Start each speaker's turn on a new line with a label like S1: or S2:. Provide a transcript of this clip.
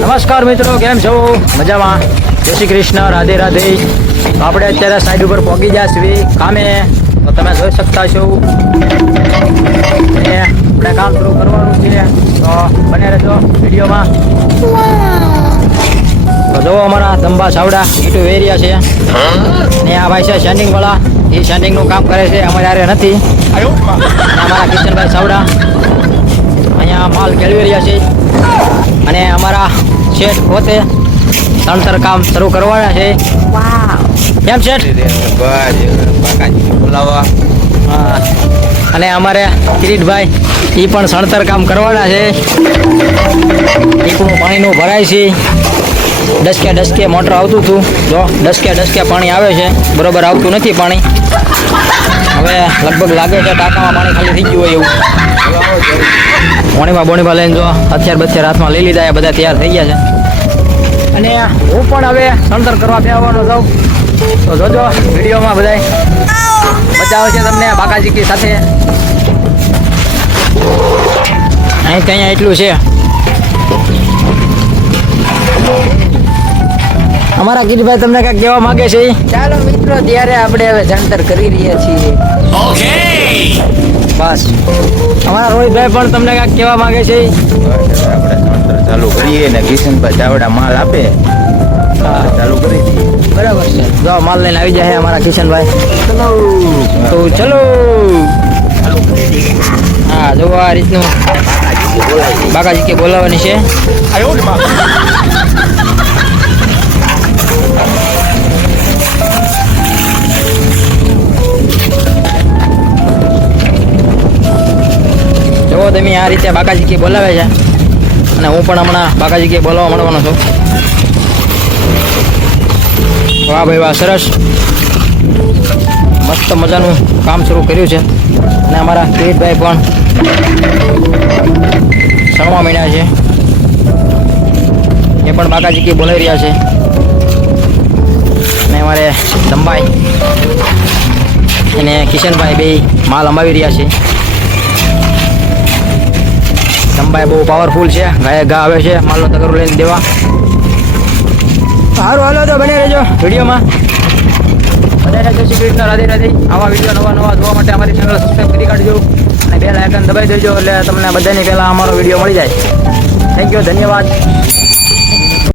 S1: નમસ્કાર મિત્રો, કેમ છો? મજામાં? જય શ્રી કૃષ્ણ, રાધે રાધે. આપણે અત્યારે સાઈડ ઉપર પહોંચી છીએ, કામે. તો તમે જોઈ શકતા છો. અને આપણે કામ શરૂ કરવાનું છે. તો બને રહેજો વિડીયોમાં. તો જુઓ અમારા ધંબા સાવડા ઈટુ એરિયા છે. ને આ ભાઈ છે સેન્ડિંગવાળા એ શેન્ડિંગનું કામ કરે છે, અમારે યારે નથી. અમારા કિશનભાઈ અહીંયા માલ કેળવી રહ્યા છે. અને અમારા શેઠ પોતે તણતર કામ શરૂ કરવાના છે. કેમ શેઠ?
S2: બોલાવા.
S1: હા. અને અમારે કિરીટભાઈ એ પણ સણતર કામ કરવાના છે. એકનું પાણીનું ભરાય છે. ડસકે ડસકે મોટર આવતું હતું. જો ડસકે ડસકે પાણી આવે છે. બરોબર આવતું નથી પાણી. હવે લગભગ લાગે છે ટાંકામાં પાણી ખાલી થઈ ગયું હોય એવું. વણીમાં બોણીમાં લઈને જો હથિયાર બથિયાર હાથમાં લઈ લીધા એ બધા તૈયાર થઈ ગયા છે. અને હું પણ હવે સંતર કરવા બેવાનો છું. તો જોજો વિડીયોમાં બધાય. મજા આવશે તમને બાકાજીકી સાથે. અહીં ત્યાં એટલું છે? અમારા ગીરભાઈ તમને કાંઈક કહેવા માંગે છે
S3: ચાલો મિત્રો ત્યારે આપણે હવે જંતર કરી રહ્યા છીએ.
S1: બસ. અમારા રોહિતભાઈ પણ તમને કાંઈક કહેવા માંગે છે?
S2: આપણે સંતર ચાલુ કરીએ ને કિશનભાઈ ચાવડા માલ આપે. ચાલુ કરી દઈએ.
S1: બરાબર છે. જો માલ લઈને આવી જાય અમારા કિશનભાઈ. તો ચલો. હા જો આ રીતનું બાકાજી કે બોલાવવાની છે. તમે આ રીતે બાકાજી કે બોલાવે છે? અને હું પણ હમણાં બાકાજી કે બોલાવવા મળવાનો છું. વાહ ભાઈ, વાહ, સરસ. મસ્ત મજાનું કામ શરૂ કર્યું છે. અને અમારા કિરીટભાઈ પણ સણવા મહિના છે. એ પણ બાકાજી કી બોલાવી રહ્યા છે. અને અમારે દંબાઈ અને કિશનભાઈ બે માલ અંબાવી રહ્યા છે. દંબાઈ બહુ પાવરફુલ છે. ગાય ગા આવે છે. માલનો તગરો લઈને દેવા. સારું હાલો તો બને રહેજો વિડીયોમાં. બધાને જય શ્રી કૃષ્ણ. રાધે રાધે. આવા વીડિયો નવા નવા જોવા માટે અમારી ચેનલ સબસ્ક્રાઈબ કરી કાઢજો અને બેલ આઇકન દબાઈ દેજો એટલે તમને બધાની પહેલાં અમારો વીડિયો મળી જાય. થેન્ક યુ ધન્યવાદ.